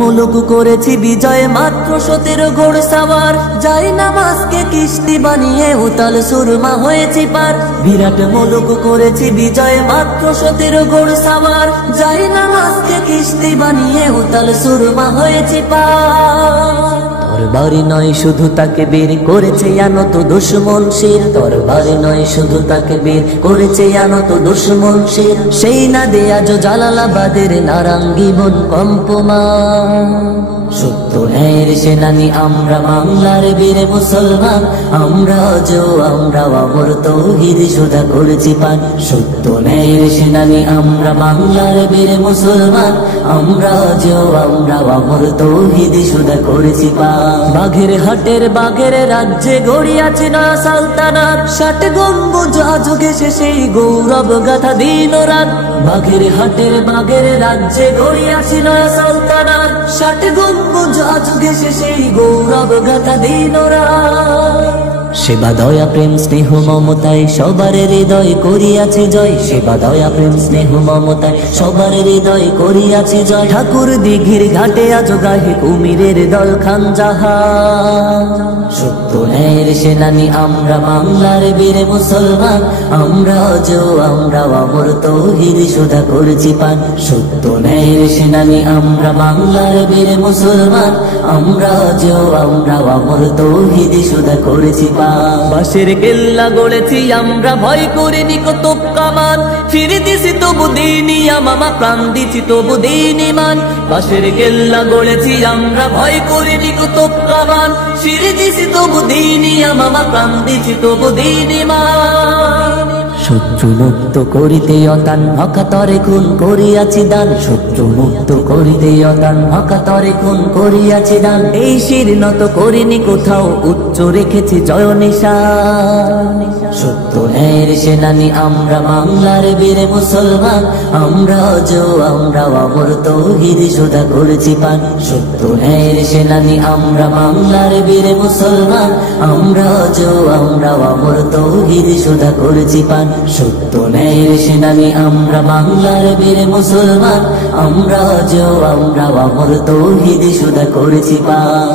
মুলুক করেছি বিজয় মাত্র 17 ঘোড়সাওয়ার, যাই নামাজকে কিস্তি বানিয়ে উতাল সুরমা হয়েছি পার। বিরাট মুলুক করেছি বিজয় মাত্র 17 ঘোড়সাওয়ার, যাই নামাজকে কিস্তি বানিয়ে উতাল সুরমা হয়েছি পার। তরবারি নয় শুধু তাকে বের করেছে আনত দুশমন শির, তরবারি নয় শুধু তাকে বের করেছে আনত দুশমন শির। সেই না দেয়া আজ জালালাবাদের নারাঙ্গি বন কম্পমান। সত্য ন্যায়ের সেনানি আমরা বাংলার বীর মুসলমান, আমরা অমর তৌহিদ সুধা করেছি পান। সত্য ন্যায়ের সেনানি আমরা বাংলার বীর মুসলমান, আমরা অমর তৌহিদ সুধা করেছি পান। বাঘের হাটের বাঘের রাজ্যে গড়িয়াছে নয়া সালতানাত, 60 গম্বুজ আজ ঘেঁষে সেই গৌরব গাথা দিন রাত। বাঘের হাটের বাঘের রাজ্যে গড়িয়াছে নয়া সালতানাত, 60 গম্বুজ আজ ঘেঁষে সেই গৌরব গাথা দিন রাত। সেবা দয়া প্রেম স্নেহ মমতায় সবার হৃদয় করিয়াছে জয়, সেবা দয়া প্রেম স্নেহ মমতায় সবার হৃদয় করিয়াছে জয়। ঠাকুর দিঘির ঘাটে আজ গাহে কুমিরের দল খান জাহান। সত্য ন্যায়ের সেনানি আমরা বাংলার বীর মুসলমান, আমরা অমর তৌহিদ সুধা করেছি পান। সত্য ন্যায়ের সেনানি আমরা বাংলার বীর মুসলমান, আমরা অমর তৌহিদ সুধা করেছি পান। বাঁশের কেল্লা গড়েছি আমরা ভয় করিনি কত কামান, ফিরে দিছি তবু দিনি মামা প্রাণ দিছি তবু দিনি মান। বাঁশের কেল্লা গড়েছি আমরা ভয় করিনি কত কামান, ফিরে দিছি তবু দিনি মামা প্রাণ দিছি তবু দিনি মান। শত্রু মুক্ত করিতে অতান অকাতরে খুন করিয়াছি দান, শত্রু মুক্ত করিতে অতান অকাতরে খুন করিয়াছি দান। এই শির নত করিনি কোথাও, উচ্চ রেখেছি জয় নিশান। সত্য ন্যায়ের সেনানি আমরা বাংলার বীর মুসলমান, আমরা অমর তৌহিদ সুধা করেছি পান। সত্য ন্যায়ের সেনানি আমরা বাংলার বীর মুসলমান, আমরা অমর তৌহিদ সুধা করেছি পান। সত্য ন্যায়ের সেনানি আমরা বাংলার বীর মুসলমান, আমরা অমর তৌহিদ সুধা করেছি পান।